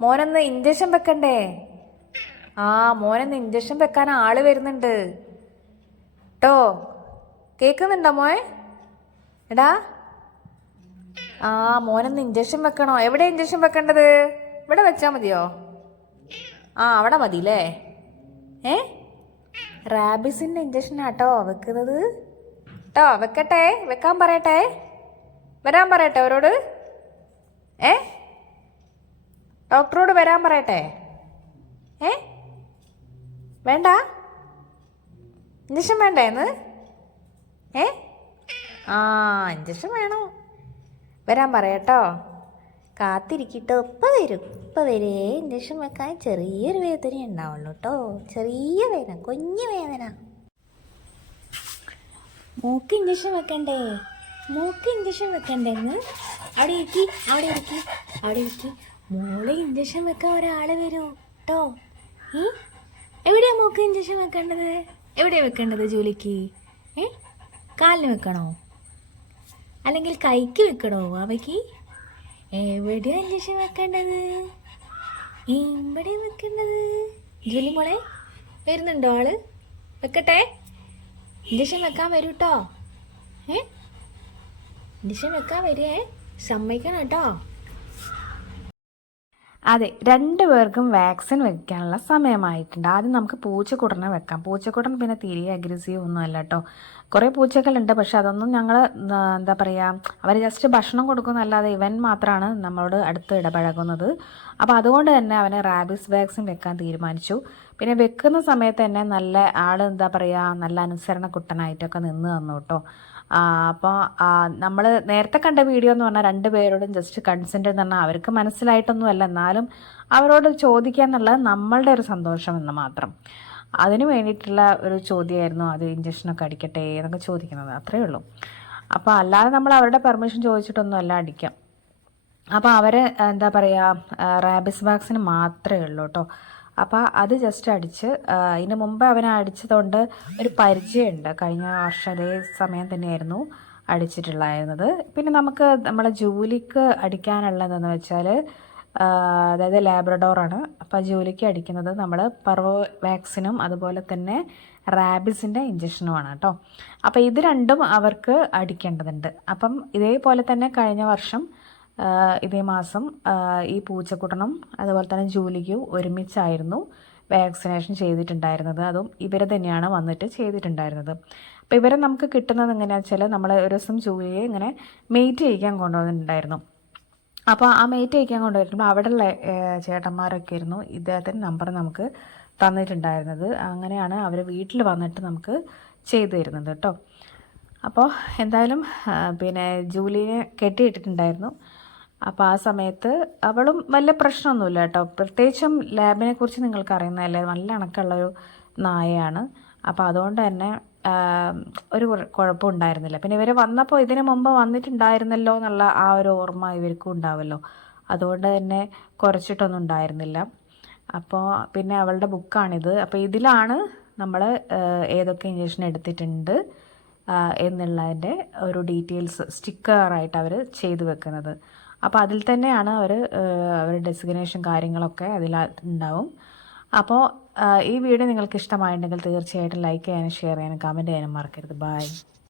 മോനൊന്ന് injection വെക്കണ്ടേ? ആ മോനൊന്ന് injection വെക്കാൻ ആൾ വരുന്നുണ്ട്. ട്ടോ കേൾക്കുന്നുണ്ടോ മോൻ? എടാ. ആ മോനൊന്ന് ഇഞ്ചക്ഷൻ വെക്കണോ? എവിടെ ഇഞ്ചക്ഷൻ വെക്കേണ്ടത്? ഇവിടെ വെച്ചാൽ മതിയോ? ആ അവിടെ മതി അല്ലേ ഏ റാബിസിന്റെ ഇഞ്ചക്ഷനാട്ടോ വെക്കുന്നത്. കേട്ടോ വെക്കട്ടെ വെക്കാൻ പറയട്ടെ. വരാൻ പറയട്ടെ അവരോട്. ഡോക്ടറോട് വരാൻ പറയട്ടെ. ഏ? വേണ്ട. ഇഞ്ചക്ഷൻ വേണ്ടേന്ന് ഏ? ആ ഇഞ്ചക്ഷൻ വേണോ. വരാൻ പറയട്ടോ. കാത്തിരിക്കട്ടോ. ഇപ്പം വരും. ഇപ്പം വരേ ഇഞ്ചക്ഷൻ വെക്കാൻ ചെറിയൊരു വേദന ഉണ്ടാവുള്ളൂ കേട്ടോ ചെറിയ വേദന കുഞ്ഞു വേദന. മൂക്ക് ഇഞ്ചക്ഷൻ വെക്കണ്ടേ? മൂക്ക് ഇഞ്ചക്ഷൻ വെക്കണ്ടേന്ന് അവിടെ ഇരിക്കി അവിടെ ഇരിക്കി അവിടെ ഇരിക്കി. മോളെ ഇഞ്ചക്ഷൻ വെക്കാൻ ഒരാൾ വരൂ കേട്ടോ ഈ എവിടെയാ മോക്ക് ഇഞ്ചക്ഷൻ വെക്കേണ്ടത്? എവിടെയാ വെക്കേണ്ടത് ജോലിക്ക്? ഏ? കാലിന് വെക്കണോ? അല്ലെങ്കിൽ കൈക്ക് വെക്കണോ അവയ്ക്ക്? എവിടെയാ ഇഞ്ചക്ഷൻ വെക്കേണ്ടത്? ഇവിടെ വെക്കേണ്ടത്. ജോലി മോളെ വരുന്നുണ്ടോ ആൾ? വെക്കട്ടെ. ഇഞ്ചക്ഷൻ വെക്കാൻ വരൂ കേട്ടോ ഏ? ഇഞ്ചക്ഷൻ വെക്കാൻ വരേ സമ്മതിക്കണം കേട്ടോ അതെ രണ്ടു പേർക്കും വാക്സിൻ വെക്കാനുള്ള സമയമായിട്ടുണ്ട്. ആദ്യം നമുക്ക് പൂച്ചക്കുടനെ വെക്കാം. പൂച്ചക്കുടൻ പിന്നെ തീരെ അഗ്രസീവ് ഒന്നും അല്ല കേട്ടോ കുറേ പൂച്ചകളുണ്ട് പക്ഷെ അതൊന്നും ഞങ്ങൾ എന്താ പറയുക അവർ ജസ്റ്റ് ഭക്ഷണം കൊടുക്കുന്നല്ലാതെ ഇവൻ മാത്രമാണ് നമ്മളോട് അടുത്ത് ഇടപഴകുന്നത്. അപ്പോൾ അതുകൊണ്ട് തന്നെ അവനെ റാബിസ് വാക്സിൻ വെക്കാൻ തീരുമാനിച്ചു. പിന്നെ വെക്കുന്ന സമയത്ത് തന്നെ നല്ല ആൾ എന്താ പറയുക നല്ല അനുസരണ കുട്ടനായിട്ടൊക്കെ നിന്ന് തന്നു കേട്ടോ അപ്പോൾ നമ്മൾ നേരത്തെ കണ്ട വീഡിയോ എന്ന് പറഞ്ഞാൽ രണ്ട് പേരോടും ജസ്റ്റ് കൺസെന്റ് എന്ന് പറഞ്ഞാൽ അവർക്ക് മനസ്സിലായിട്ടൊന്നുമല്ല. എന്നാലും അവരോട് ചോദിക്കുക എന്നുള്ളത് നമ്മളുടെ ഒരു സന്തോഷം എന്ന് മാത്രം. അതിന് വേണ്ടിയിട്ടുള്ള ഒരു ചോദ്യമായിരുന്നു. അത് ഇഞ്ചക്ഷനൊക്കെ അടിക്കട്ടെ എന്നൊക്കെ ചോദിക്കുന്നത്. അത്രയേ ഉള്ളൂ. അപ്പോൾ അല്ലാതെ നമ്മൾ അവരുടെ പെർമിഷൻ ചോദിച്ചിട്ടൊന്നുമല്ല അടിക്കാം. അപ്പോൾ അവർ എന്താ പറയുക റാബിസ് വാക്സിന് മാത്രമേ ഉള്ളൂ കേട്ടോ. അപ്പോൾ അത് ജസ്റ്റ് അടിച്ച് ഇതിന് മുമ്പ് അവൻ അടിച്ചതുകൊണ്ട് ഒരു പരിചയമുണ്ട്. കഴിഞ്ഞ വർഷം അതേ സമയം തന്നെയായിരുന്നു അടിച്ചിട്ടുള്ളായിരുന്നത്. പിന്നെ നമുക്ക് നമ്മളെ ജോലിക്ക് അടിക്കാനുള്ളതെന്ന് വെച്ചാൽ അതായത് ലാബ്രഡോറാണ്. അപ്പോൾ ജോലിക്ക് അടിക്കുന്നത് നമ്മൾ പർവോ വാക്സിനും അതുപോലെ തന്നെ റാബിസിന്റെ ഇഞ്ചക്ഷനുമാണ് കേട്ടോ അപ്പോൾ ഇത് രണ്ടും അവർക്ക് അടിക്കേണ്ടതുണ്ട്. അപ്പം ഇതേപോലെ തന്നെ കഴിഞ്ഞ വർഷം ഇതേ മാസം ഈ പൂച്ചക്കുട്ടനും അതുപോലെ തന്നെ ജൂലിക്കും ഒരുമിച്ചായിരുന്നു വാക്സിനേഷൻ ചെയ്തിട്ടുണ്ടായിരുന്നത്. അതും ഇവരെ തന്നെയാണ് വന്നിട്ട് ചെയ്തിട്ടുണ്ടായിരുന്നത്. അപ്പോൾ ഇവരെ നമുക്ക് കിട്ടുന്നത് എങ്ങനെയാണെന്ന് വെച്ചാൽ നമ്മൾ ഒരു ദിവസം ജൂലിയെ ഇങ്ങനെ മെയ്റ്റ് ചെയ്യിക്കാൻ കൊണ്ടുവന്നിട്ടുണ്ടായിരുന്നു. അപ്പോൾ ആ മെയ്റ്റ് ചെയ്യിക്കാൻ കൊണ്ടുവരുമ്പോൾ അവിടെയുള്ള ചേട്ടന്മാരൊക്കെ ആയിരുന്നു ഇദ്ദേഹത്തിന്റെ നമ്പർ നമുക്ക് തന്നിട്ടുണ്ടായിരുന്നത്. അങ്ങനെയാണ് അവർ വീട്ടിൽ വന്നിട്ട് നമുക്ക് ചെയ്തു തരുന്നത് കേട്ടോ. അപ്പോൾ എന്തായാലും പിന്നെ ജൂലിനെ കെട്ടിയിട്ടിട്ടുണ്ടായിരുന്നു. അപ്പോൾ ആ സമയത്ത് അവളും വലിയ പ്രശ്നമൊന്നുമില്ല കേട്ടോ. പ്രത്യേകിച്ചും ലാബിനെ കുറിച്ച് നിങ്ങൾക്ക് അറിയുന്നതല്ലേ നല്ല ഒരു നായയാണ്. അപ്പോൾ അതുകൊണ്ട് തന്നെ ഒരു കുഴപ്പമുണ്ടായിരുന്നില്ല. പിന്നെ ഇവർ വന്നപ്പോൾ ഇതിനു മുമ്പ് വന്നിട്ടുണ്ടായിരുന്നല്ലോ എന്നുള്ള ആ ഒരു ഓർമ്മ ഇവർക്കും ഉണ്ടാവുമല്ലോ അതുകൊണ്ട് തന്നെ കുറച്ചിട്ടൊന്നും ഉണ്ടായിരുന്നില്ല. അപ്പോൾ പിന്നെ അവളുടെ ബുക്കാണിത്. അപ്പോൾ ഇതിലാണ് നമ്മൾ ഏതൊക്കെ ഇഞ്ചക്ഷൻ എടുത്തിട്ടുണ്ട് എന്നുള്ളതിന്റെ ഒരു ഡീറ്റെയിൽസ് സ്റ്റിക്കറായിട്ട് അവർ ചെയ്തു വെക്കുന്നത്. അപ്പോൾ അതിൽ തന്നെയാണ് അവർ അവരുടെ ഡെസിഗ്നേഷൻ കാര്യങ്ങളൊക്കെ അതിൽ ഉണ്ടാവും. അപ്പോൾ ഈ വീഡിയോ നിങ്ങൾക്ക് ഇഷ്ടമായിട്ടുണ്ടെങ്കിൽ തീർച്ചയായിട്ടും ലൈക്ക് ചെയ്യാനും ഷെയർ ചെയ്യാനും കമന്റ് ചെയ്യാനും മറക്കരുത്. ബൈ.